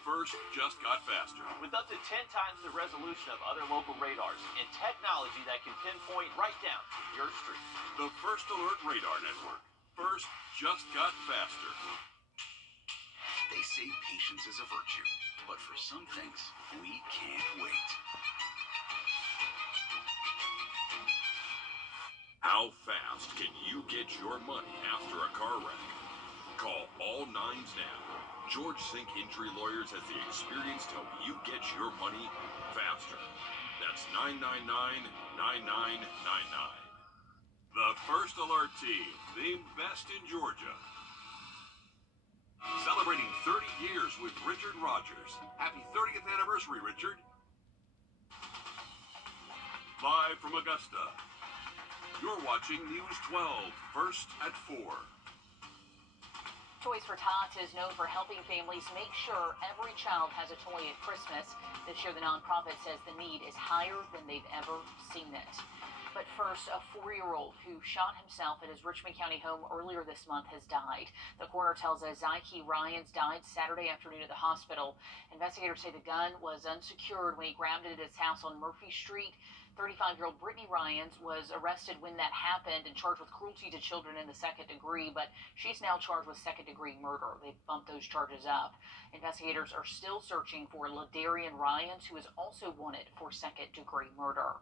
First just got faster. With up to 10 times the resolution of other local radars and technology that can pinpoint right down to your street. The First Alert Radar Network. First just got faster. They say patience is a virtue, but for some things, we can't wait. How fast can you get your money after a car wreck? Call all nines now. George Sink Injury Lawyers has the experience to help you get your money faster. That's 999-9999. The First Alert Team, the best in Georgia. Celebrating 30 years with Richard Rogers. Happy 30th anniversary, Richard. Live from Augusta. You're watching News 12, first at 4. Toys for Tots is known for helping families make sure every child has a toy at Christmas. This year, the nonprofit says the need is higher than they've ever seen it. But first, a 4-year-old who shot himself at his Richmond County home earlier this month has died. The coroner tells us Zyke Ryans died Saturday afternoon at the hospital. Investigators say the gun was unsecured when he grabbed it at his house on Murphy Street. 35-year-old Brittany Ryans was arrested when that happened and charged with cruelty to children in the second degree, but she's now charged with second-degree murder. They bumped those charges up. Investigators are still searching for Ladarian Ryans, who is also wanted for second-degree murder.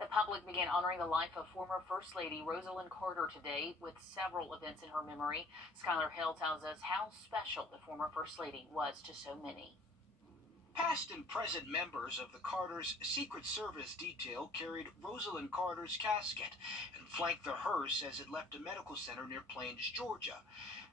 The public began honoring the life of former First Lady Rosalind Carter today with several events in her memory. Skylar Hill tells us how special the former First Lady was to so many. Past and present members of the Carter's Secret Service detail carried Rosalind Carter's casket and flanked the hearse as it left a medical center near Plains, Georgia.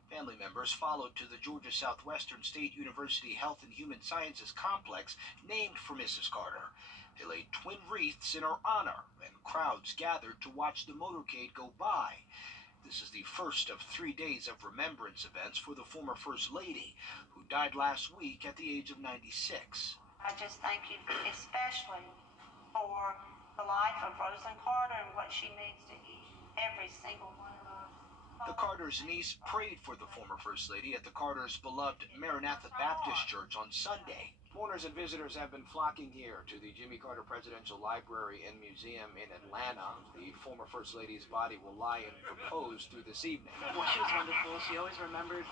Family members followed to the Georgia Southwestern State University Health and Human Sciences complex named for Mrs. Carter. They laid twin wreaths in her honor, and crowds gathered to watch the motorcade go by. This is the first of 3 days of remembrance events for the former First Lady, who died last week at the age of 96. I just thank you especially for the life of Rosalind Carter and what she means to every single one of us. The Carter's niece prayed for the former First Lady at the Carter's beloved Maranatha Baptist Church on Sunday. Mourners and visitors have been flocking here to the Jimmy Carter Presidential Library and Museum in Atlanta. The former First Lady's body will lie in repose through this evening. Well, she was wonderful. She always remembered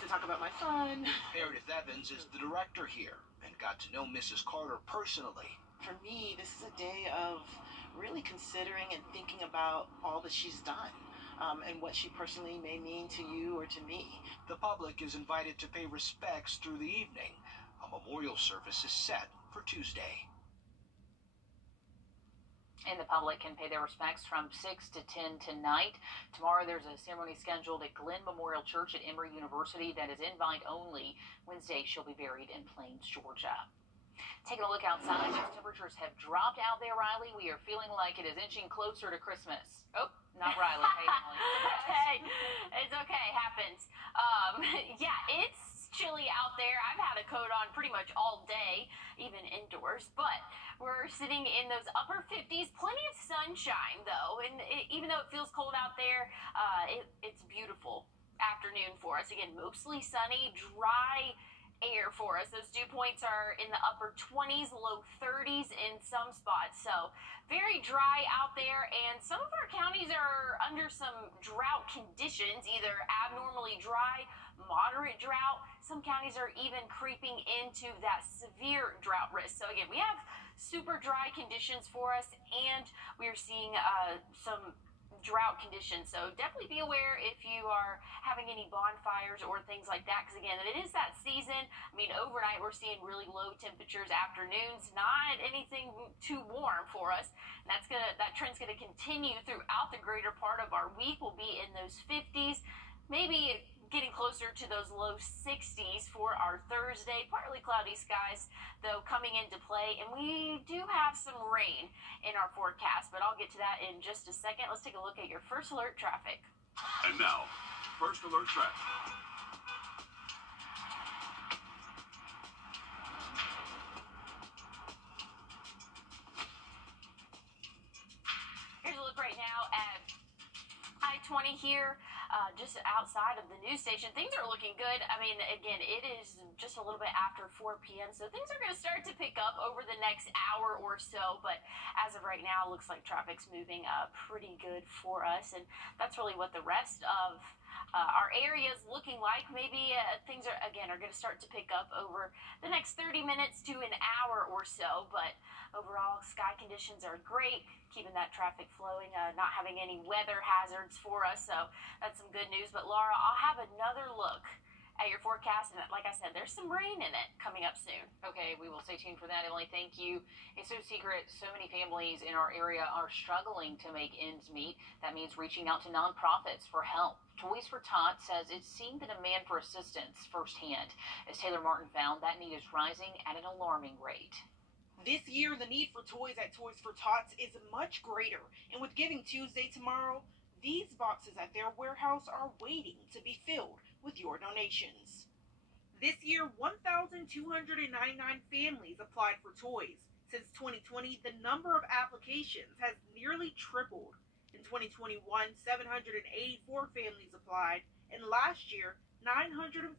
to talk about my son. Meredith Evans is the director here and got to know Mrs. Carter personally. For me, this is a day of really considering and thinking about all that she's done. And what she personally may mean to you or to me. The public is invited to pay respects through the evening. A memorial service is set for Tuesday. And the public can pay their respects from 6 to 10 tonight. Tomorrow there's a ceremony scheduled at Glenn Memorial Church at Emory University that is invite only. Wednesday she'll be buried in Plains, Georgia. Taking a look outside, as temperatures have dropped out there, Riley. We are feeling like it is inching closer to Christmas. Oh, not Riley. Hey, it's okay. Happens. Yeah, it's chilly out there. I've had a coat on pretty much all day, even indoors, but we're sitting in those upper 50s. Plenty of sunshine, though, and even though it feels cold out there, it's beautiful afternoon for us. Again, mostly sunny, dry air for us. Those dew points are in the upper 20s, low 30s in some spots. So very dry out there, and some of our counties are under some drought conditions, either abnormally dry, moderate drought. Some counties are even creeping into that severe drought risk. So again, we have super dry conditions for us, and we are seeing some drought conditions. So definitely be aware if you are having any bonfires or things like that, because again, it is that season. I mean, overnight we're seeing really low temperatures, afternoons not anything too warm for us, and that trend's gonna continue throughout the greater part of our week. We'll be in those 50s, maybe getting closer to those low 60s for our Thursday. Partly cloudy skies, though, coming into play, and we do have some rain in our forecast, but I'll get to that in just a second. Let's take a look at your First Alert traffic. And now, First Alert traffic. Here's a look right now at I-20 here. just outside of the news station. Things are looking good. I mean, again, it is just a little bit after 4 p.m., so things are going to start to pick up over the next hour or so. But as of right now, it looks like traffic's moving pretty good for us, and that's really what the rest of our area is looking like. Maybe things are going to start to pick up over the next 30 minutes to an hour or so. But overall, sky conditions are great, keeping that traffic flowing, not having any weather hazards for us. So that's some good news. But Laura, I'll have another look at your forecast, and like I said, there's some rain in it coming up soon. Okay, we will stay tuned for that, Emily. Thank you. It's no secret so many families in our area are struggling to make ends meet. That means reaching out to nonprofits for help. Toys for Tots says it's seeing the demand for assistance firsthand. As Taylor Martin found, that need is rising at an alarming rate. This year, the need for toys at Toys for Tots is much greater. And with Giving Tuesday tomorrow, these boxes at their warehouse are waiting to be filled with your donations. This year, 1,299 families applied for toys. Since 2020, the number of applications has nearly tripled. In 2021, 784 families applied, and last year, 957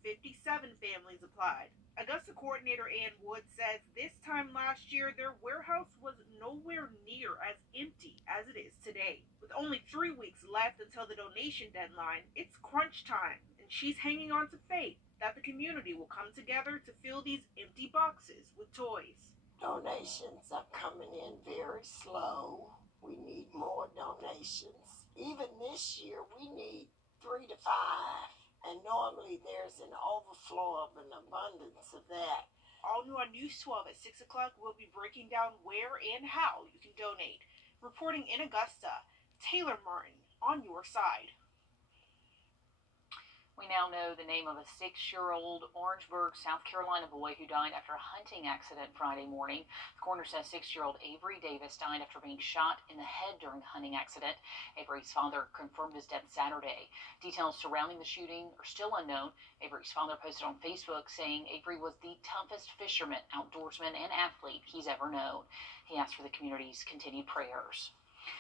families applied. Augusta coordinator Ann Wood says this time last year, their warehouse was nowhere near as empty as it is today. With only 3 weeks left until the donation deadline, it's crunch time, and she's hanging on to faith that the community will come together to fill these empty boxes with toys. Donations are coming in very slow. We need more donations. Even this year, we need 3 to 5. And normally there's an overflow of an abundance of that. All new on News 12 at 6 o'clock, we'll be breaking down where and how you can donate. Reporting in Augusta, Taylor Martin on your side. We now know the name of a 6-year-old Orangeburg, South Carolina boy who died after a hunting accident Friday morning. The coroner says 6-year-old Avery Davis died after being shot in the head during the hunting accident. Avery's father confirmed his death Saturday. Details surrounding the shooting are still unknown. Avery's father posted on Facebook saying Avery was the toughest fisherman, outdoorsman, and athlete he's ever known. He asked for the community's continued prayers.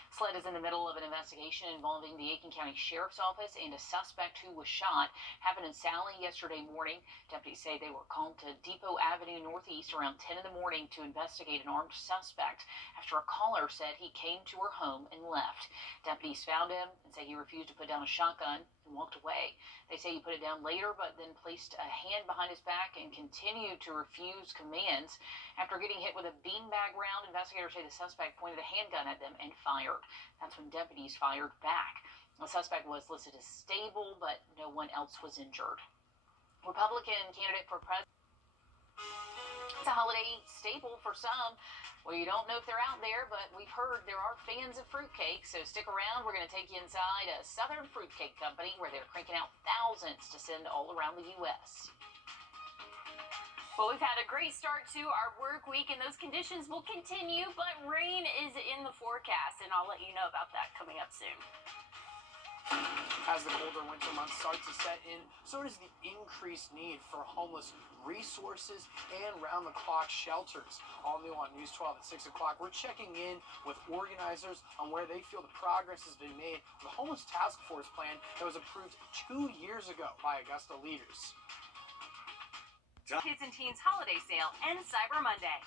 SLED is in the middle of an investigation involving the Aiken County Sheriff's Office and a suspect who was shot. Happened in Sally yesterday morning. Deputies say they were called to Depot Avenue Northeast around 10 in the morning to investigate an armed suspect after a caller said he came to her home and left. Deputies found him and say he refused to put down a shotgun and walked away. They say he put it down later, but then placed a hand behind his back and continued to refuse commands. After getting hit with a beanbag round, investigators say the suspect pointed a handgun at them and fired. That's when deputies fired back. The suspect was listed as stable, but no one else was injured. Republican candidate for president. It's a holiday staple for some. Well, you don't know if they're out there, but we've heard there are fans of fruitcake, so stick around. We're going to take you inside a Southern fruitcake company where they're cranking out thousands to send all around the U.S. Well, we've had a great start to our work week, and those conditions will continue, but rain is in the forecast, and I'll let you know about that coming up soon. As the colder winter months start to set in, so does the increased need for homeless resources and round-the-clock shelters. All new on News 12 at 6 o'clock. We're checking in with organizers on where they feel the progress has been made with the Homeless Task Force plan that was approved 2 years ago by Augusta leaders. Kids and Teens Holiday Sale and Cyber Monday.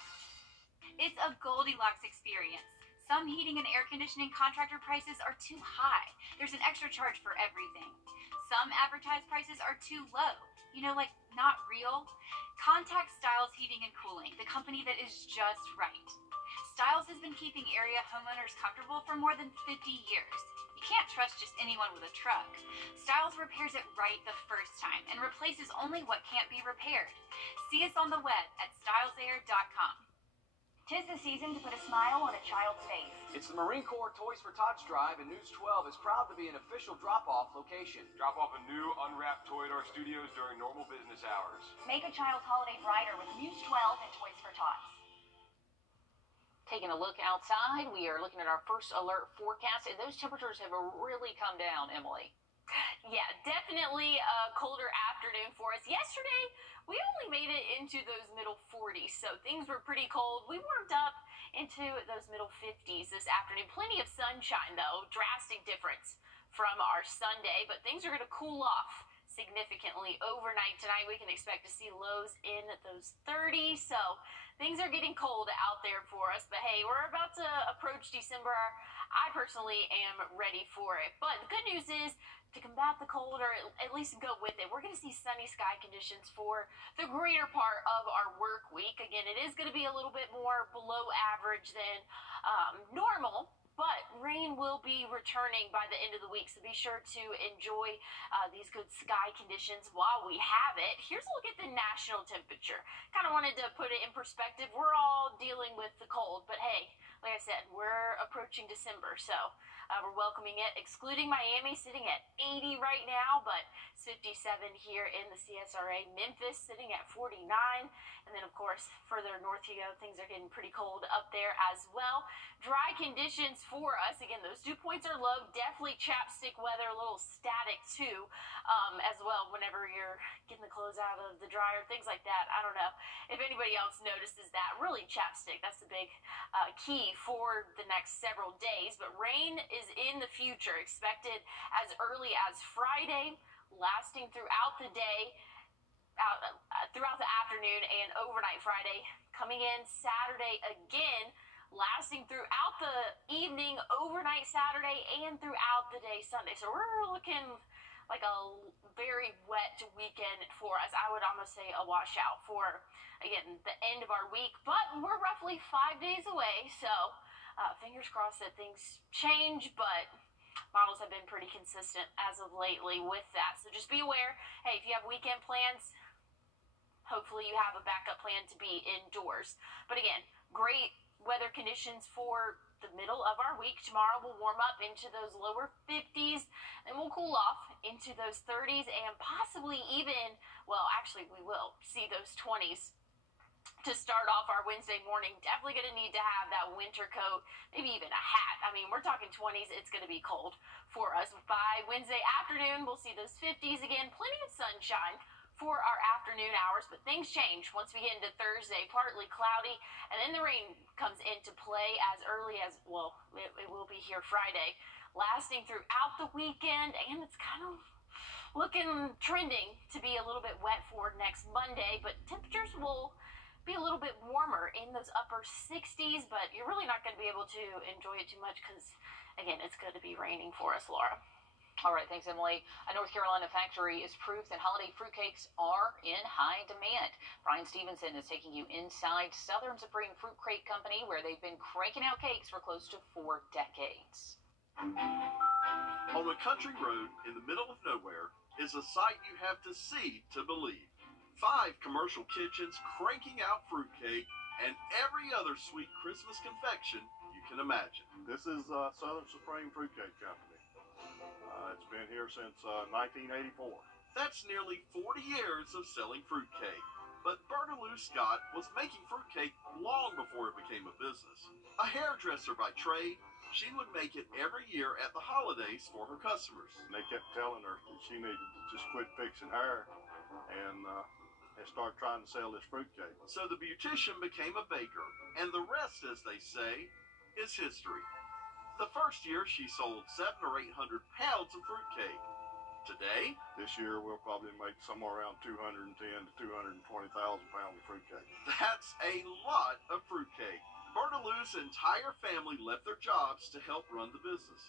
It's a Goldilocks experience. Some heating and air conditioning contractor prices are too high. There's an extra charge for everything. Some advertised prices are too low. You know, like not real. Contact Styles Heating and Cooling, the company that is just right. Styles has been keeping area homeowners comfortable for more than 50 years. You can't trust just anyone with a truck. Styles repairs it right the first time and replaces only what can't be repaired. See us on the web at stylesair.com. 'Tis the season to put a smile on a child's face. It's the Marine Corps Toys for Tots Drive, and News 12 is proud to be an official drop-off location. Drop off a new unwrapped toy at our studios during normal business hours. Make a child's holiday brighter with News 12 and Toys for Tots. Taking a look outside, we are looking at our first alert forecast, and those temperatures have really come down, Emily. Yeah, definitely a colder afternoon for us. Yesterday, we only made it into those middle 40s, so things were pretty cold. We warmed up into those middle 50s this afternoon. Plenty of sunshine, though. Drastic difference from our Sunday, but things are going to cool off significantly overnight tonight. We can expect to see lows in those 30s, so things are getting cold out there for us. But hey, we're about to approach December. I personally am ready for it. But the good news is, to combat the cold, or at least go with it, we're going to see sunny sky conditions for the greater part of our work week. Again, it is going to be a little bit more below average than normal, but rain will be returning by the end of the week, so be sure to enjoy these good sky conditions while we have it. Here's a look at the national temperature. Kind of wanted to put it in perspective. We're all dealing with the cold, but hey, like I said, we're approaching December, so we're welcoming it, excluding Miami, sitting at 80 right now, but it's 57 here in the CSRA. Memphis sitting at 49, and then, of course, further north you go, things are getting pretty cold up there as well. Dry conditions for us. Again, those dew points are low. Definitely chapstick weather, a little static too, as well, whenever you're getting the clothes out of the dryer, things like that. I don't know if anybody else notices that. Really, chapstick, that's the big key for the next several days. But rain is in the future, expected as early as Friday, lasting throughout the day, throughout the afternoon and overnight Friday, coming in Saturday again, lasting throughout the evening, overnight Saturday, and throughout the day Sunday. So we're looking like a very wet weekend for us. I would almost say a washout for, again, the end of our week. But we're roughly 5 days away, so fingers crossed that things change, but models have been pretty consistent as of lately with that. So just be aware, hey, if you have weekend plans, hopefully you have a backup plan to be indoors. But again, great weather conditions for the middle of our week. Tomorrow we'll warm up into those lower 50s, and we'll cool off into those 30s, and possibly even, well, actually we will see those 20s to start off our Wednesday morning. Definitely going to need to have that winter coat, maybe even a hat. I mean, we're talking 20s. It's going to be cold for us. By Wednesday afternoon, we'll see those 50s again. Plenty of sunshine for our afternoon hours, but things change once we get into Thursday. Partly cloudy, and then the rain comes into play as early as, well, it will be here Friday, lasting throughout the weekend, and it's kind of trending to be a little bit wet for next Monday, but temperatures will be a little bit warmer in those upper 60s, but you're really not going to be able to enjoy it too much because, again, it's going to be raining for us, Laura. All right, thanks, Emily. A North Carolina factory is proof that holiday fruitcakes are in high demand. Brian Stevenson is taking you inside Southern Supreme Fruitcake Company, where they've been cranking out cakes for close to 4 decades. On a country road in the middle of nowhere is a sight you have to see to believe. 5 commercial kitchens cranking out fruitcake and every other sweet Christmas confection you can imagine. This is Southern Supreme Fruitcake Company. It's been here since 1984. That's nearly 40 years of selling fruitcake. But Wrdw Scott was making fruitcake long before it became a business. A hairdresser by trade, she would make it every year at the holidays for her customers. And they kept telling her that she needed to just quit fixing hair and start trying to sell this fruitcake. So the beautician became a baker, and the rest, as they say, is history. The first year, she sold 700 or 800 pounds of fruitcake. Today, this year we'll probably make somewhere around 210 to 220,000 pounds of fruitcake. That's a lot of fruitcake. Wrdw's entire family left their jobs to help run the business.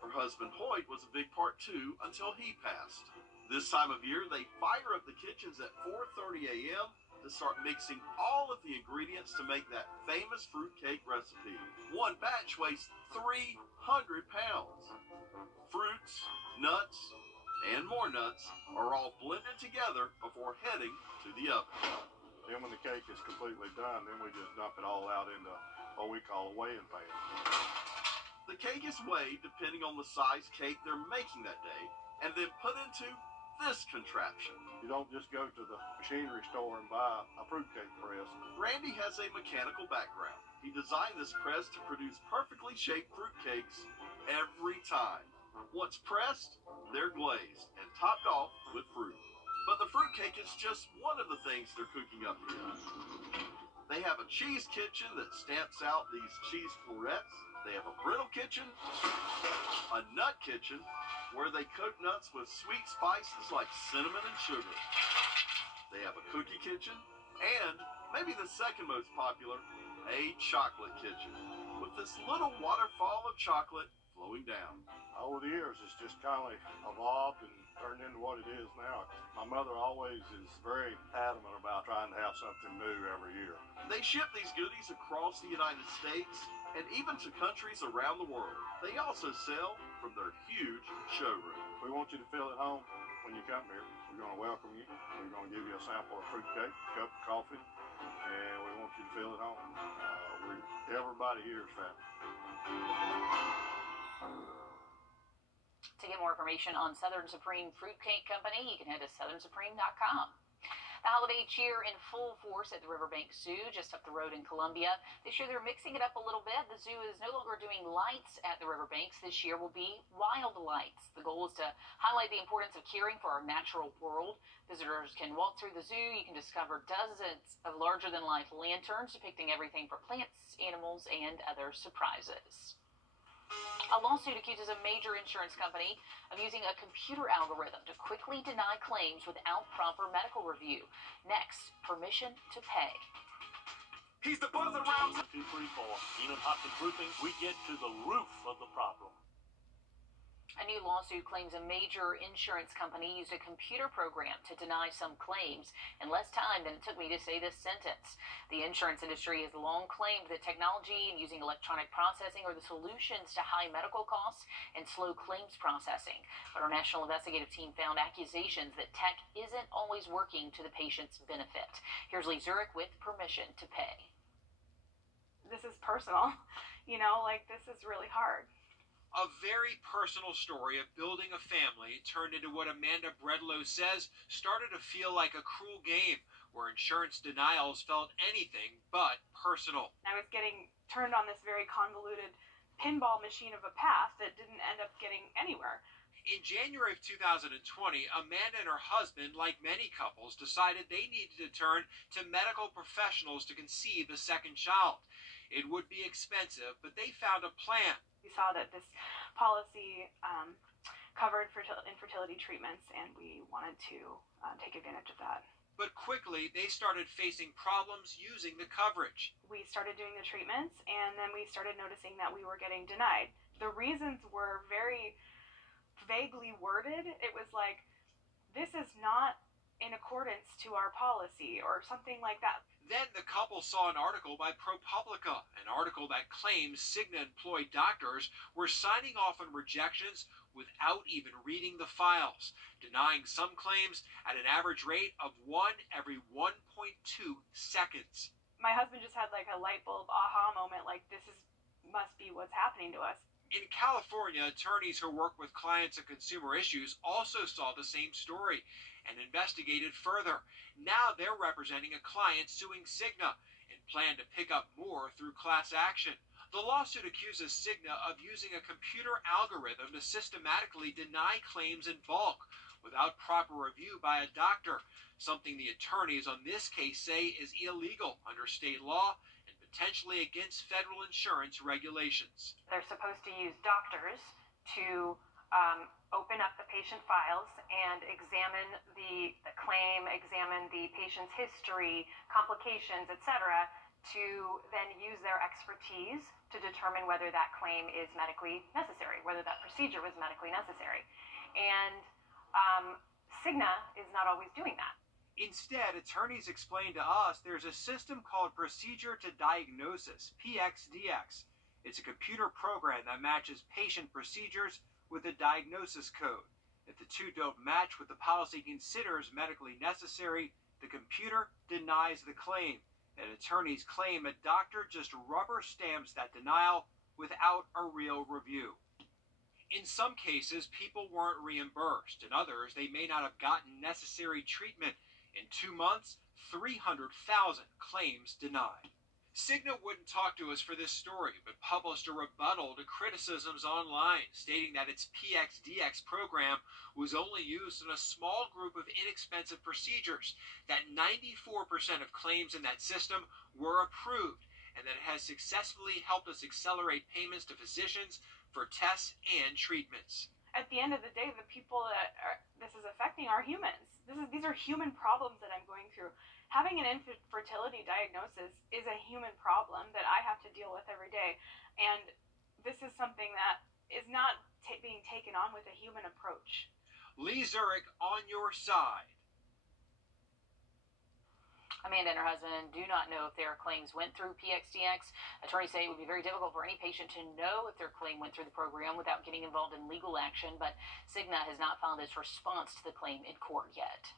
Her husband Hoyt was a big part too until he passed. This time of year, they fire up the kitchens at 4:30 a.m. to start mixing all of the ingredients to make that famous fruitcake recipe. One batch weighs 300 pounds. Fruits, nuts, and more nuts are all blended together before heading to the oven. Then when the cake is completely done, then we just dump it all out into what we call a weighing pan. The cake is weighed depending on the size cake they're making that day, and then put into this contraption. You don't just go to the machinery store and buy a fruitcake press. Randy has a mechanical background. He designed this press to produce perfectly shaped fruitcakes every time. Once pressed, they're glazed and topped off with fruit. But the fruitcake is just one of the things they're cooking up here. They have a cheese kitchen that stamps out these cheese florets. They have a brittle kitchen, a nut kitchen, where they coat nuts with sweet spices like cinnamon and sugar. They have a cookie kitchen and, maybe the second most popular, a chocolate kitchen with this little waterfall of chocolate flowing down. Over the years, it's just kind of evolved and turned into what it is now. My mother always is very adamant about trying to have something new every year. They ship these goodies across the United States and even to countries around the world. They also sell from their huge showroom. We want you to feel at home when you come here. We're going to welcome you. We're going to give you a sample of fruitcake, a cup of coffee, and we want you to feel at home. Everybody here is family. To get more information on Southern Supreme Fruitcake Company, you can head to southernsupreme.com. The holiday cheer in full force at the Riverbank Zoo, just up the road in Columbia. This year they're mixing it up a little bit. The zoo is no longer doing lights at the Riverbanks. This year will be wild lights. The goal is to highlight the importance of caring for our natural world. Visitors can walk through the zoo. You can discover dozens of larger-than-life lanterns depicting everything from plants, animals, and other surprises. A lawsuit accuses a major insurance company of using a computer algorithm to quickly deny claims without proper medical review. Next, permission to pay. He's the buzz around 2, 3, 4. Even Hopkins Roofing, we get to the roof of the problem. A new lawsuit claims a major insurance company used a computer program to deny some claims in less time than it took me to say this sentence. The insurance industry has long claimed that technology and using electronic processing are the solutions to high medical costs and slow claims processing. But our national investigative team found accusations that tech isn't always working to the patient's benefit. Here's Lee Zurich with permission to pay. This is personal, this is really hard. A very personal story of building a family turned into what Amanda Wrdw says started to feel like a cruel game where insurance denials felt anything but personal. I was getting turned on this very convoluted pinball machine of a path that didn't end up getting anywhere. In January of 2020, Amanda and her husband, like many couples, decided they needed to turn to medical professionals to conceive a second child. It would be expensive, but they found a plan. We saw that this policy covered infertility treatments, and we wanted to take advantage of that. But quickly, they started facing problems using the coverage. We started doing the treatments, and then we started noticing that we were getting denied. The reasons were very vaguely worded. It was like, this is not in accordance to our policy, or something like that. Then the couple saw an article by ProPublica, an article that claims Cigna-employed doctors were signing off on rejections without even reading the files, denying some claims at an average rate of 1 every 1.2 seconds. My husband just had like a light bulb aha moment, like must be what's happening to us. In California, attorneys who work with clients on consumer issues also saw the same story and investigated further. Now they're representing a client suing Cigna and plan to pick up more through class action. The lawsuit accuses Cigna of using a computer algorithm to systematically deny claims in bulk without proper review by a doctor, something the attorneys on this case say is illegal under state law and potentially against federal insurance regulations. They're supposed to use doctors to open up the patient files and examine the claim, examine the patient's history, complications, etc., to then use their expertise to determine whether that claim is medically necessary, whether that procedure was medically necessary. And Cigna is not always doing that. Instead, attorneys explained to us there's a system called Procedure to Diagnosis, PXDX. It's a computer program that matches patient procedures with a diagnosis code. If the two don't match what the policy considers medically necessary, the computer denies the claim. And attorneys claim a doctor just rubber stamps that denial without a real review. In some cases, people weren't reimbursed. In others, they may not have gotten necessary treatment. In 2 months, 300,000 claims denied. Cigna wouldn't talk to us for this story, but published a rebuttal to criticisms online, stating that its PXDX program was only used in a small group of inexpensive procedures, that 94% of claims in that system were approved, and that it has successfully helped us accelerate payments to physicians for tests and treatments. at the end of the day, the people that this is affecting are humans. These are human problems that I'm going through. Having an infertility diagnosis is a human problem that I have to deal with every day. And this is something that is not being taken on with a human approach. Lee Zurich on your side. Amanda and her husband do not know if their claims went through PXDX. Attorneys say it would be very difficult for any patient to know if their claim went through the program without getting involved in legal action, but Cigna has not filed its response to the claim in court yet.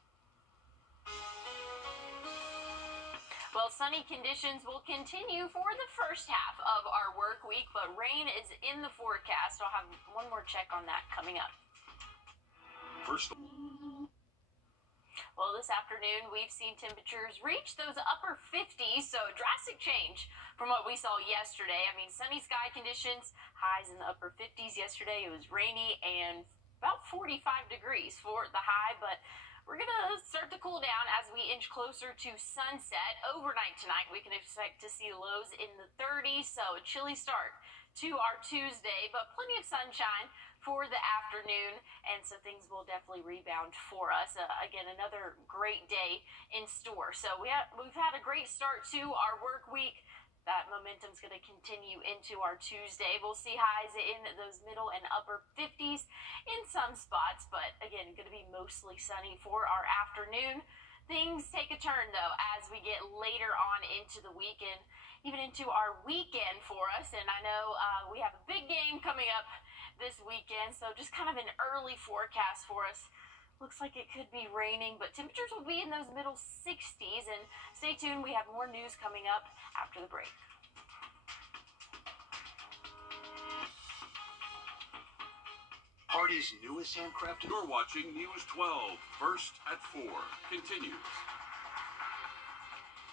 Well, sunny conditions will continue for the first half of our work week, but rain is in the forecast. I'll have one more check on that coming up. Well, this afternoon, we've seen temperatures reach those upper 50s, so a drastic change from what we saw yesterday. I mean, sunny sky conditions, highs in the upper 50s yesterday. It was rainy and about 45 degrees for the high, but we're going to start to cool down as we inch closer to sunset. Overnight tonight, we can expect to see lows in the 30s, so a chilly start to our Tuesday, but plenty of sunshine for the afternoon, and so things will definitely rebound for us. Again, another great day in store. So we've had a great start to our work week. That momentum's going to continue into our Tuesday. We'll see highs in those middle and upper 50s in some spots, but again, going to be mostly sunny for our afternoon. Things take a turn, though, as we get later on into the weekend, even into our weekend for us. And I know we have a big game coming up this weekend, so just kind of an early forecast for us. Looks like it could be raining, but temperatures will be in those middle 60s. And stay tuned, we have more news coming up after the break. Hardy's newest handcrafted. You're watching News 12, first at 4. Continues.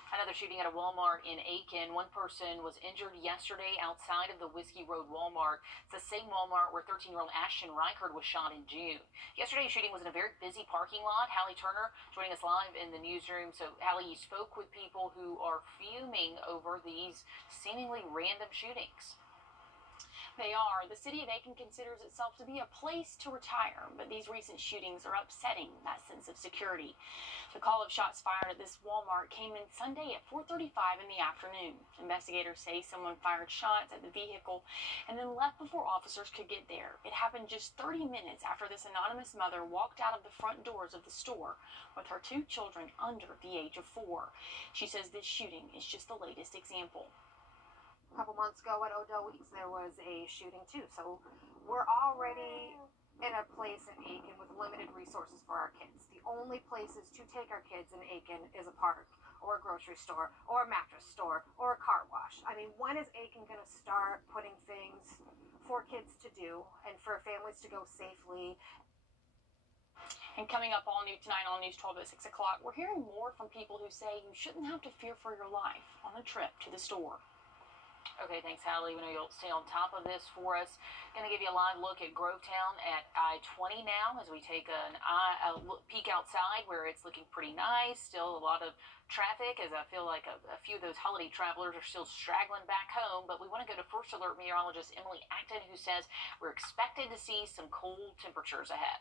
Another shooting at a Walmart in Aiken. One person was injured yesterday outside of the Whiskey Road Walmart. It's the same Walmart where 13-year-old Ashton Reichard was shot in June. Yesterday's shooting was in a very busy parking lot. Hallie Turner joining us live in the newsroom. So, Hallie, you spoke with people who are fuming over these seemingly random shootings. They are. The city of Aiken considers itself to be a place to retire, but these recent shootings are upsetting that sense of security. The call of shots fired at this Walmart came in Sunday at 4:35 in the afternoon. Investigators say someone fired shots at the vehicle and then left before officers could get there. It happened just 30 minutes after this anonymous mother walked out of the front doors of the store with her 2 children under the age of 4. She says this shooting is just the latest example. A couple months ago at Wrdw, there was a shooting too. So we're already in a place in Aiken with limited resources for our kids. The only places to take our kids in Aiken is a park or a grocery store or a mattress store or a car wash. I mean, when is Aiken going to start putting things for kids to do and for families to go safely? And coming up all new tonight on News 12 at 6 o'clock, we're hearing more from people who say you shouldn't have to fear for your life on a trip to the store. Okay, thanks, Hallie. We know you'll stay on top of this for us. Going to give you a live look at Grovetown at I-20 now as we take a peek outside where it's looking pretty nice. Still a lot of traffic as I feel like a few of those holiday travelers are still straggling back home. But we want to go to First Alert meteorologist Emily Acton, who says we're expected to see some cold temperatures ahead.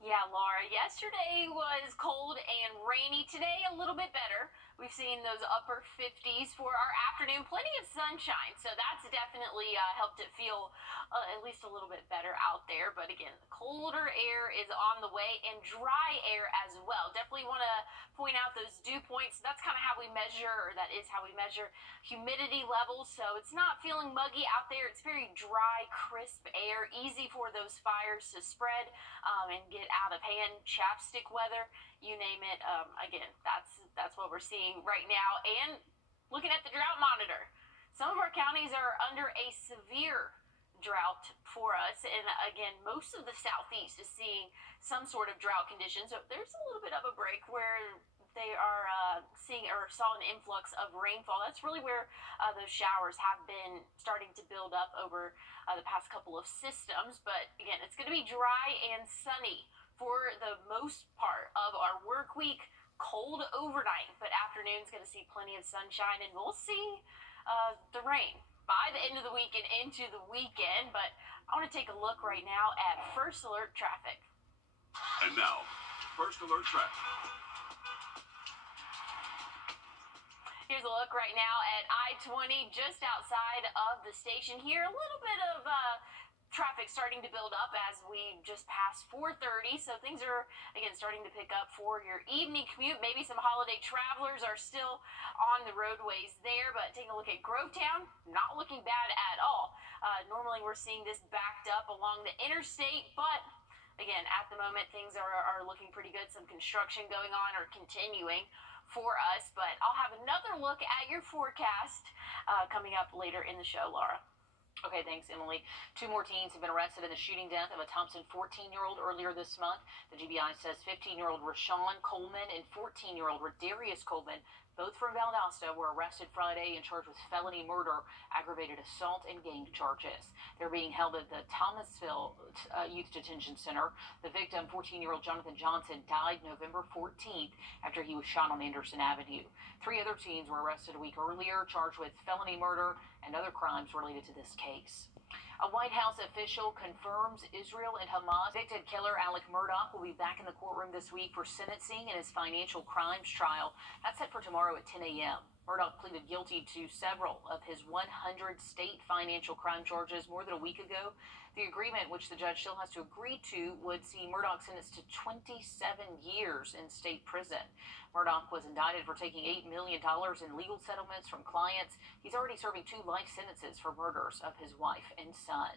Yeah, Laura, yesterday was cold and rainy. Today, a little bit better. We've seen those upper 50s for our afternoon. Plenty of sunshine, so that's definitely helped it feel at least a little bit better out there. But again, the colder air is on the way and dry air as well. Definitely want to point out those dew points. That's kind of how we measure, or that is how we measure humidity levels. So it's not feeling muggy out there. It's very dry, crisp air, easy for those fires to spread and get out of hand. Chapstick weather, you name it. Again, that's what we're seeing right now. And looking at the drought monitor, some of our counties are under a severe drought for us. And again, most of the southeast is seeing some sort of drought conditions. So there's a little bit of a break where they are seeing or saw an influx of rainfall. That's really where those showers have been starting to build up over the past couple of systems. But again, it's going to be dry and sunny for the most part of our work week. Cold overnight, but afternoon's going to see plenty of sunshine, and we'll see the rain by the end of the week and into the weekend. But I want to take a look right now at First Alert traffic. And now, First Alert traffic. Here's a look right now at I-20 just outside of the station here. A little bit of traffic starting to build up as we just passed 4:30. So things are, again, starting to pick up for your evening commute. Maybe some holiday travelers are still on the roadways there. But taking a look at Grovetown, not looking bad at all. Normally we're seeing this backed up along the interstate, but again, at the moment, things are looking pretty good. Some construction going on or continuing for us, but I'll have another look at your forecast coming up later in the show, Laura. Okay, thanks, Emily. 2 more teens have been arrested in the shooting death of a Thompson 14-year-old earlier this month. The GBI says 15-year-old Rashawn Coleman and 14-year-old Wrdw Coleman, both from Valdosta, were arrested Friday and charged with felony murder, aggravated assault, and gang charges. They're being held at the Thomasville Youth Detention Center. The victim, 14-year-old Jonathan Johnson, died November 14th after he was shot on Anderson Avenue. 3 other teens were arrested a week earlier, charged with felony murder and other crimes related to this case. A White House official confirms Israel and Hamas convicted killer Alec Murdaugh will be back in the courtroom this week for sentencing in his financial crimes trial. That's set for tomorrow at 10 a.m. Murdaugh pleaded guilty to several of his 100 state financial crime charges more than a week ago. The agreement, which the judge still has to agree to, would see Murdaugh sentenced to 27 years in state prison. Murdaugh was indicted for taking $8 million in legal settlements from clients. He's already serving 2 life sentences for murders of his wife and son.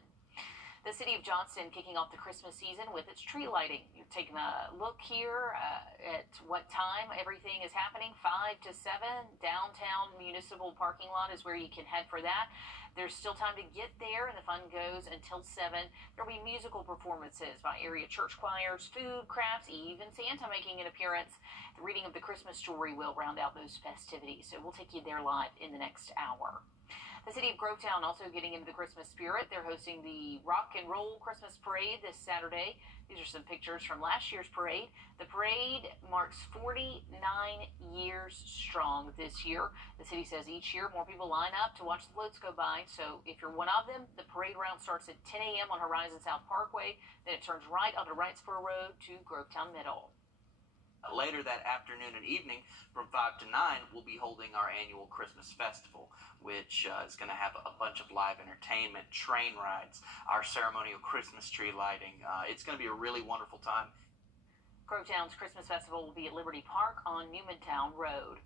The city of Johnston kicking off the Christmas season with its tree lighting. You're taking a look here at what time everything is happening. 5 to 7, downtown municipal parking lot is where you can head for that. There's still time to get there, and the fun goes until 7. There'll be musical performances by area church choirs, food, crafts, even Santa making an appearance. The reading of the Christmas story will round out those festivities, so we'll take you there live in the next hour. The city of Grovetown also getting into the Christmas spirit. They're hosting the Rock and Roll Christmas Parade this Saturday. These are some pictures from last year's parade. The parade marks 49 years strong this year. The city says each year more people line up to watch the floats go by. So if you're one of them, the parade route starts at 10 a.m. on Horizon South Parkway. Then it turns right onto Wrightsboro Road to Grovetown Middle. Later that afternoon and evening, from 5 to 9, we'll be holding our annual Christmas Festival, which is going to have a bunch of live entertainment, train rides, our ceremonial Christmas tree lighting. It's going to be a really wonderful time. Grovetown's Christmas Festival will be at Liberty Park on Newmantown Road.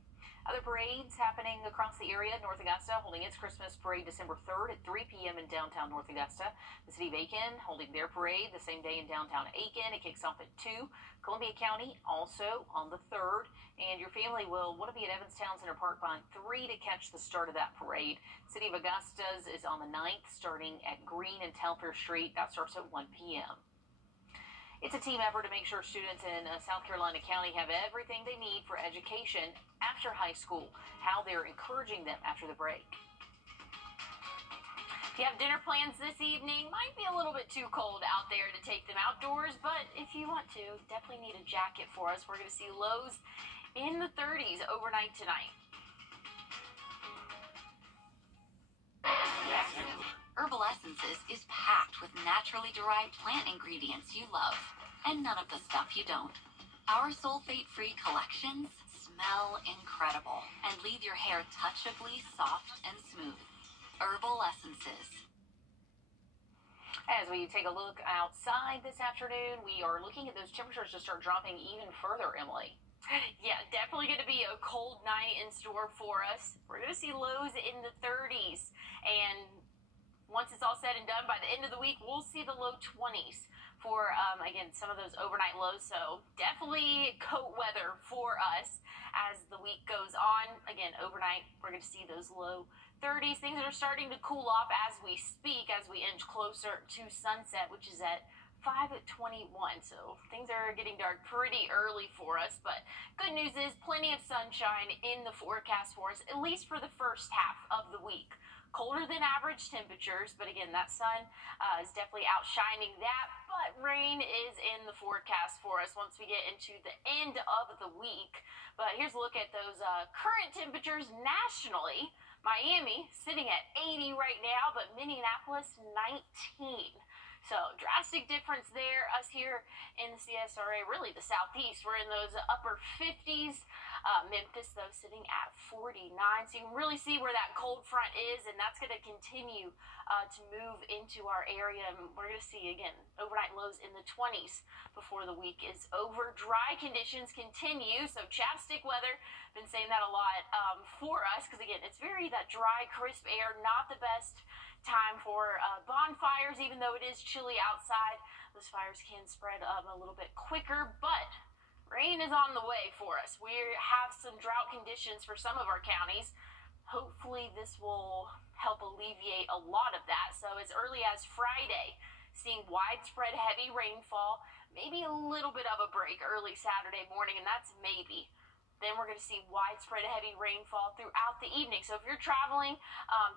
Other parades happening across the area. North Augusta holding its Christmas parade December 3rd at 3 p.m. in downtown North Augusta. The city of Aiken holding their parade the same day in downtown Aiken. It kicks off at 2. Columbia County also on the 3rd. And your family will want to be at Evanstown Center Park by 3 to catch the start of that parade. City of Augusta's is on the 9th, starting at Green and Telfair Street. That starts at 1 p.m. It's a team effort to make sure students in South Carolina County have everything they need for education after high school, how they're encouraging them after the break. If you have dinner plans this evening, might be a little bit too cold out there to take them outdoors, but if you want to, definitely need a jacket for us. We're going to see lows in the 30s overnight tonight. Herbal Essences is packed with naturally derived plant ingredients you love, and none of the stuff you don't. Our sulfate-free collections smell incredible and leave your hair touchably soft and smooth. Herbal Essences. As we take a look outside this afternoon, we are looking at those temperatures to start dropping even further, Emily. Yeah, definitely going to be a cold night in store for us. We're going to see lows in the 30s, and once it's all said and done, by the end of the week, we'll see the low 20s for, again, some of those overnight lows. So definitely coat weather for us as the week goes on. Again, overnight, we're going to see those low 30s. Things are starting to cool off as we speak, as we inch closer to sunset, which is at 5:21. So things are getting dark pretty early for us. But good news is plenty of sunshine in the forecast for us, at least for the first half of the week. Colder than average temperatures, but again, that sun is definitely outshining that. But rain is in the forecast for us once we get into the end of the week. But here's a look at those current temperatures nationally. Miami sitting at 80 right now, but Minneapolis 19. So drastic difference there. Us here in the CSRA, really the Southeast, we're in those upper 50s. Memphis, though, sitting at 49. So you can really see where that cold front is, and that's going to continue to move into our area. And we're going to see, again, overnight lows in the 20s before the week is over. Dry conditions continue, so chapstick weather. Been saying that a lot for us because, again, it's very that dry, crisp air, not the best time for bonfires, even though it is chilly outside. Those fires can spread a little bit quicker, but rain is on the way for us. We have some drought conditions for some of our counties. Hopefully this will help alleviate a lot of that. So as early as Friday, seeing widespread heavy rainfall, maybe a little bit of a break early Saturday morning, and that's maybe. Then we're going to see widespread heavy rainfall throughout the evening. So if you're traveling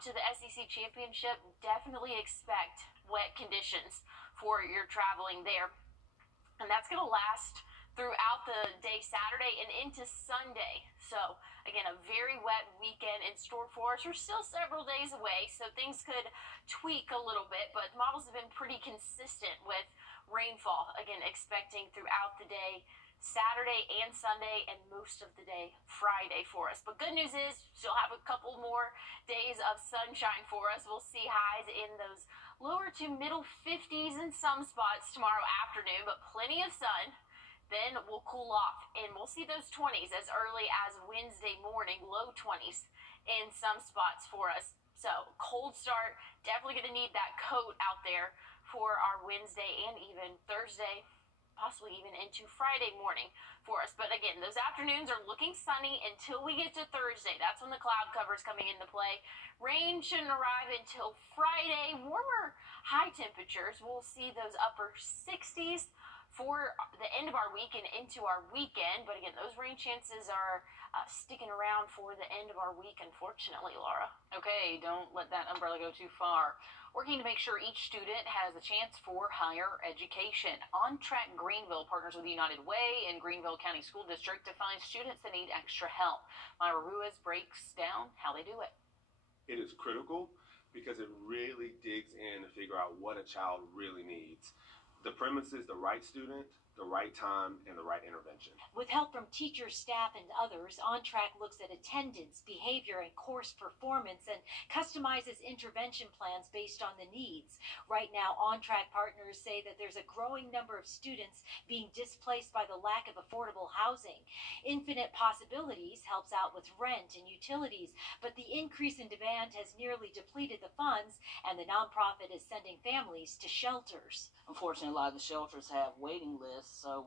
to the SEC Championship, definitely expect wet conditions for your traveling there. And that's going to last throughout the day Saturday and into Sunday. So again, a very wet weekend in store for us. We're still several days away, so things could tweak a little bit, but models have been pretty consistent with rainfall. Again, expecting throughout the day Saturday and Sunday, and most of the day Friday for us. But good news is still have a couple more days of sunshine for us. We'll see highs in those lower to middle 50s in some spots tomorrow afternoon, but plenty of sun. Then we'll cool off, and we'll see those 20s as early as Wednesday morning, low 20s in some spots for us. So cold start, definitely going to need that coat out there for our Wednesday and even Thursday, possibly even into Friday morning for us. But again, those afternoons are looking sunny until we get to Thursday. That's when the cloud cover is coming into play. Rain shouldn't arrive until Friday. Warmer high temperatures. We'll see those upper 60s for the end of our week and into our weekend. But again, those rain chances are sticking around for the end of our week, unfortunately, Laura. Okay, don't let that umbrella go too far. Working to make sure each student has a chance for higher education. On Track Greenville partners with United Way and Greenville County School District to find students that need extra help. Wrdw breaks down how they do it. It is critical because it really digs in to figure out what a child really needs. The premise is the right student, the right time, and the right intervention. With help from teachers, staff, and others, On Track looks at attendance, behavior, and course performance and customizes intervention plans based on the needs. Right now, On Track partners say that there's a growing number of students being displaced by the lack of affordable housing. Infinite Possibilities helps out with rent and utilities, but the increase in demand has nearly depleted the funds, and the nonprofit is sending families to shelters. Unfortunately, a lot of the shelters have waiting lists, so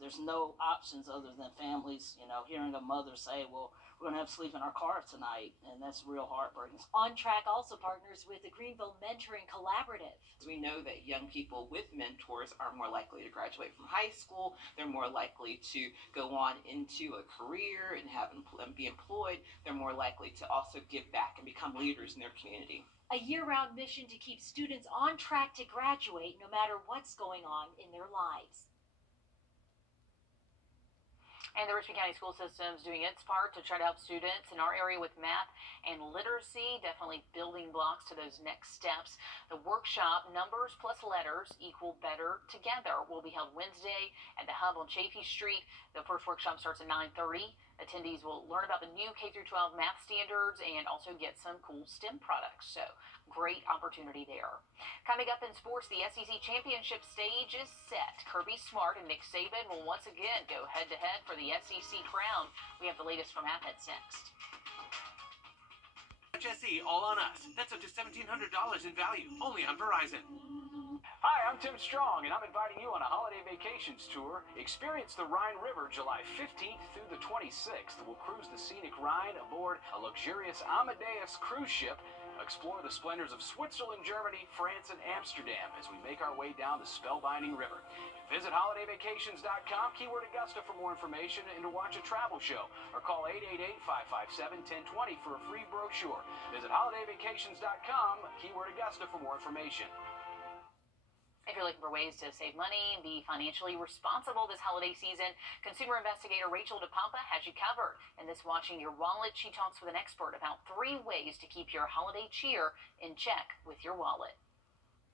there's no options other than families, hearing a mother say, well, we're going to have to sleep in our car tonight, and that's real heartbreaking. On Track also partners with the Greenville Mentoring Collaborative. We know that young people with mentors are more likely to graduate from high school. They're more likely to go on into a career and be employed. They're more likely to also give back and become leaders in their community. A year-round mission to keep students on track to graduate no matter what's going on in their lives. And the Richmond County School System is doing its part to try to help students in our area with math and literacy, definitely building blocks to those next steps. The workshop, Numbers Plus Letters Equal Better Together, will be held Wednesday at the Hub on Chafee Street. The first workshop starts at 9:30. Attendees will learn about the new K-12 math standards and also get some cool STEM products. So great opportunity there. Coming up in sports, the SEC Championship stage is set. Kirby Smart and Nick Saban will once again go head-to-head for the SEC crown. We have the latest from Athens next. HSE All on Us. That's up to $1,700 in value, only on Verizon. Hi, I'm Tim Strong, and I'm inviting you on a holiday vacations tour. Experience the Rhine River July 15th through the 26th. We'll cruise the scenic Rhine aboard a luxurious Amadeus cruise ship. Explore the splendors of Switzerland, Germany, France, and Amsterdam as we make our way down the spellbinding river. Visit holidayvacations.com, keyword Augusta, for more information and to watch a travel show, or call 888-557-1020 for a free brochure. Visit holidayvacations.com, keyword Augusta, for more information. If you're looking for ways to save money and be financially responsible this holiday season, consumer investigator Rachel DePompa has you covered. In this Watching Your Wallet, she talks with an expert about 3 ways to keep your holiday cheer in check with your wallet.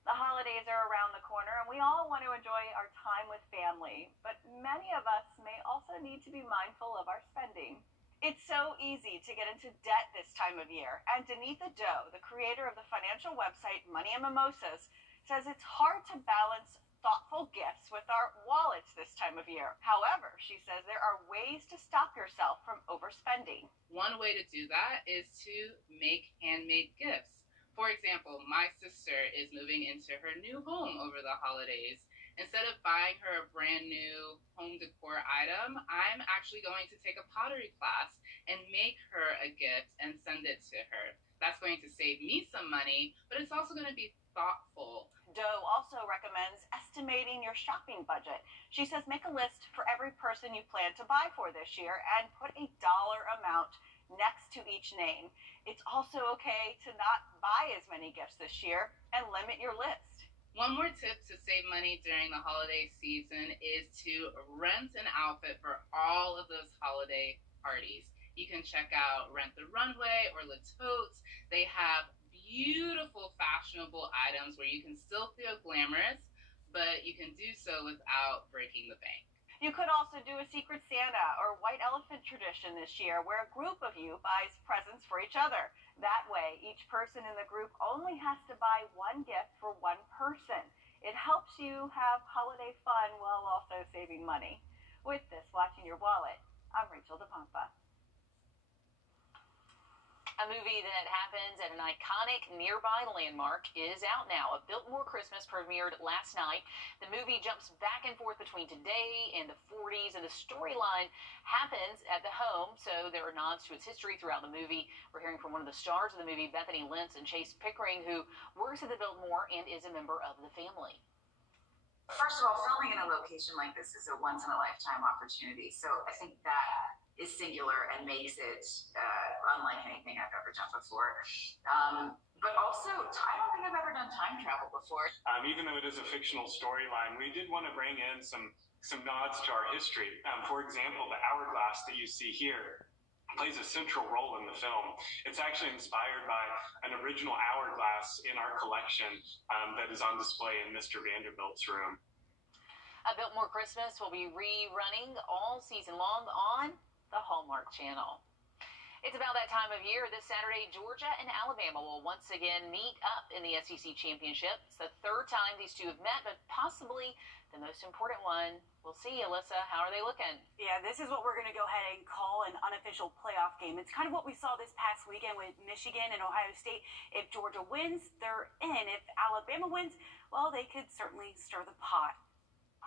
The holidays are around the corner, and we all want to enjoy our time with family. But many of us may also need to be mindful of our spending. It's so easy to get into debt this time of year. And Wrdw, the creator of the financial website Money and Mimosas, says it's hard to balance thoughtful gifts with our wallets this time of year. However, she says there are ways to stop yourself from overspending. One way to do that is to make handmade gifts. For example, my sister is moving into her new home over the holidays. Instead of buying her a brand new home decor item, I'm actually going to take a pottery class and make her a gift and send it to her. That's going to save me some money, but it's also going to be thoughtful. Doe also recommends estimating your shopping budget. She says make a list for every person you plan to buy for this year and put a dollar amount next to each name. It's also okay to not buy as many gifts this year and limit your list. One more tip to save money during the holiday season is to rent an outfit for all of those holiday parties. You can check out Rent the Runway or Le Totes. They have beautiful, fashionable items where you can still feel glamorous, but you can do so without breaking the bank. You could also do a Secret Santa or White Elephant tradition this year where a group of you buys presents for each other. That way, each person in the group only has to buy one gift for one person. It helps you have holiday fun while also saving money. With this, Watching Your Wallet, I'm Rachel DePompa. A movie that happens at an iconic nearby landmark is out now. A Biltmore Christmas premiered last night. The movie jumps back and forth between today and the 40s, and the storyline happens at the home, so there are nods to its history throughout the movie. We're hearing from one of the stars of the movie, Bethany Lentz and Chase Pickering, who works at the Biltmore and is a member of the family. First of all, filming in a location like this is a once-in-a-lifetime opportunity, so I think that is singular and makes it unlike anything I've ever done before. But also, I don't think I've ever done time travel before. Even though it is a fictional storyline, we did want to bring in some nods to our history. For example, the hourglass that you see here plays a central role in the film. It's actually inspired by an original hourglass in our collection that is on display in Mr. Vanderbilt's room. A Biltmore Christmas will be rerunning all season long on the Hallmark Channel. It's about that time of year. This Saturday, Georgia and Alabama will once again meet up in the SEC Championship. It's the 3rd time these two have met, but possibly the most important one. We'll see, Alyssa. How are they looking? Yeah, this is what we're going to go ahead and call an unofficial playoff game. It's kind of what we saw this past weekend with Michigan and Ohio State. If Georgia wins, they're in. If Alabama wins, well, they could certainly stir the pot.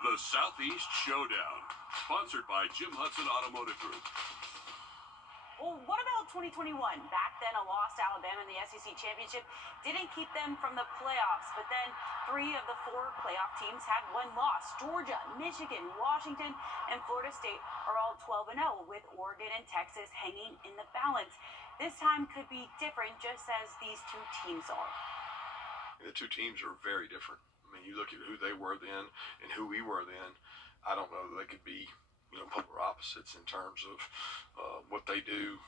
The Southeast Showdown, sponsored by Jim Hudson Automotive Group. Well, what about 2021? Back then, a loss to Alabama in the SEC Championship didn't keep them from the playoffs. But then 3 of the 4 playoff teams had one loss. Georgia, Michigan, Washington, and Florida State are all 12-0, with Oregon and Texas hanging in the balance. This time could be different, just as these 2 teams are. The 2 teams are very different. I mean, you look at who they were then and who we were then. I don't know that they could be, polar opposites in terms of what they do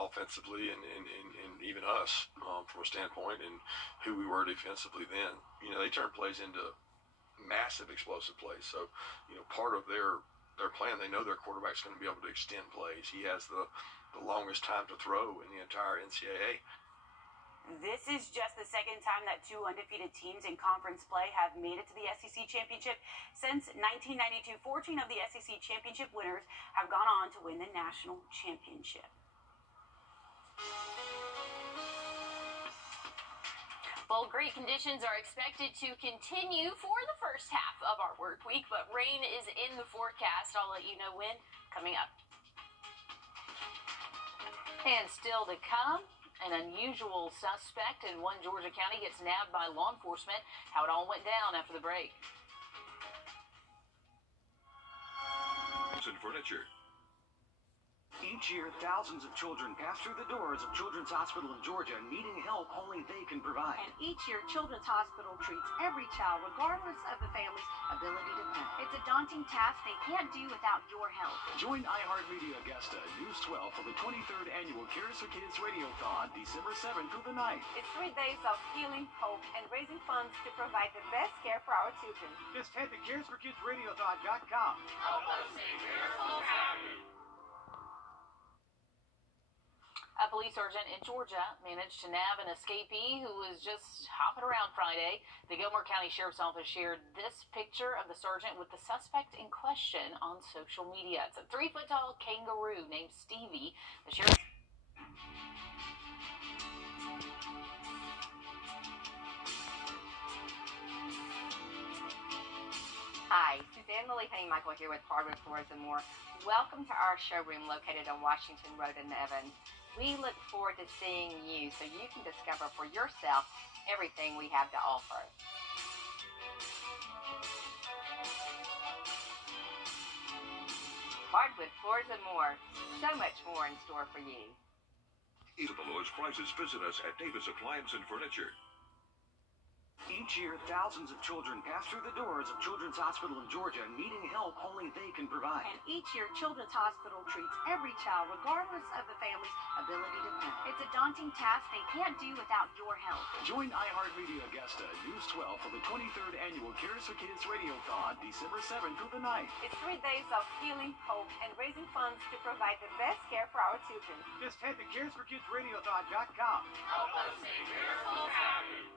offensively and even us from a standpoint and who we were defensively then. They turn plays into massive explosive plays. So, part of their plan, they know their quarterback's going to be able to extend plays. He has the longest time to throw in the entire NCAA. This is just the 2nd time that 2 undefeated teams in conference play have made it to the SEC Championship. Since 1992, 14 of the SEC Championship winners have gone on to win the national championship. Well, great conditions are expected to continue for the first half of our work week, but rain is in the forecast. I'll let you know when, coming up. And still to come, an unusual suspect in one Georgia county gets nabbed by law enforcement. How it all went down after the break. Furniture. Each year, thousands of children pass through the doors of Children's Hospital in Georgia needing help only they can provide. And each year, Children's Hospital treats every child regardless of the family's ability to pay. It's a daunting task they can't do without your help. Join iHeartMedia Augusta News 12 for the 23rd Annual Cares for Kids Radiothon, December 7th through the 9th. It's 3 days of healing, hope, and raising funds to provide the best care for our children. Just head to caresforkidsradiothon.com. Help us make miracles happen. A police sergeant in Georgia managed to nab an escapee who was just hopping around Friday. The Gilmore County Sheriff's Office shared this picture of the sergeant with the suspect in question on social media. It's a 3-foot-tall kangaroo named Stevie. The sheriff... Hi, Suzanne Lily Honey-Michael here with Hardwood Floors and More. Welcome to our showroom located on Washington Road in Evans. We look forward to seeing you so you can discover for yourself everything we have to offer. Hardwood Floors and More. So much more in store for you. Even the lowest prices, visit us at Davis Appliance and Furniture. Each year, thousands of children pass through the doors of Children's Hospital in Georgia needing help only they can provide. And each year, Children's Hospital treats every child regardless of the family's ability to pay. It's a daunting task they can't do without your help. Join iHeartMedia Augusta News 12 for the 23rd Annual Cares for Kids Radiothon, December 7th through the 9th. It's 3 days of healing, hope, and raising funds to provide the best care for our children. Just head to caresforkidsradiothon.com. Help us make miracles happen.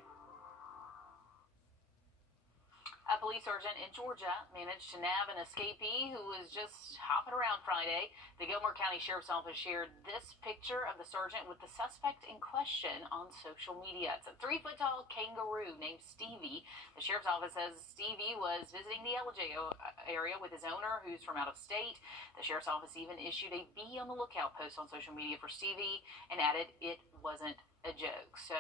A police sergeant in Georgia managed to nab an escapee who was just hopping around Friday. The Gilmore County Sheriff's Office shared this picture of the sergeant with the suspect in question on social media. It's a 3-foot-tall kangaroo named Stevie. The Sheriff's Office says Stevie was visiting the LJ area with his owner, who's from out of state. The Sheriff's Office even issued a be on the lookout post on social media for Stevie and added it wasn't a joke. So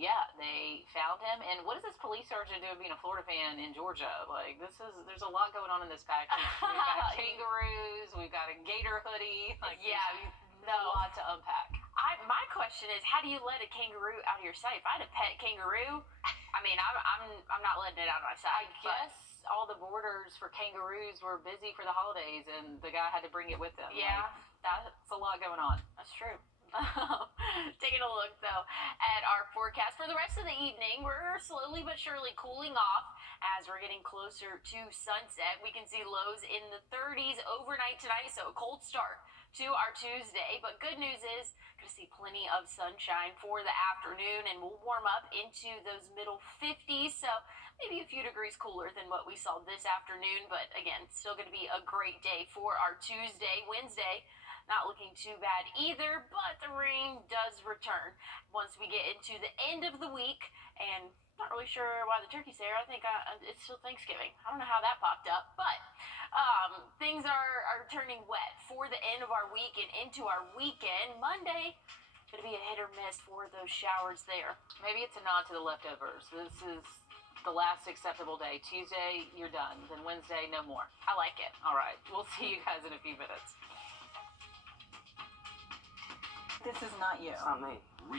yeah, they found him. And what does this police sergeant do being a Florida fan in Georgia? Like, there's a lot going on in this package. We've got kangaroos, we've got a gator hoodie. Like, yeah, a lot to unpack. My question is, how do you let a kangaroo out of your sight? If I had a pet kangaroo, I mean, I'm not letting it out of my sight. I guess all the boarders for kangaroos were busy for the holidays, and the guy had to bring it with him. Yeah, like, that's a lot going on. That's true. Taking a look, though, at our forecast for the rest of the evening. We're slowly but surely cooling off as we're getting closer to sunset. We can see lows in the 30s overnight tonight, so a cold start to our Tuesday. But good news is, going to see plenty of sunshine for the afternoon, and we'll warm up into those middle 50s, so maybe a few degrees cooler than what we saw this afternoon. But again, still going to be a great day for our Tuesday. Wednesday, not looking too bad either, but the rain does return once we get into the end of the week. And not really sure why the turkey's there. I think it's still Thanksgiving. I don't know how that popped up, but things are turning wet for the end of our week and into our weekend. Monday, going to be a hit or miss for those showers there. Maybe it's a nod to the leftovers. This is the last acceptable day. Tuesday, you're done. Then Wednesday, no more. I like it. All right. We'll see you guys in a few minutes. This is not you. It's not me.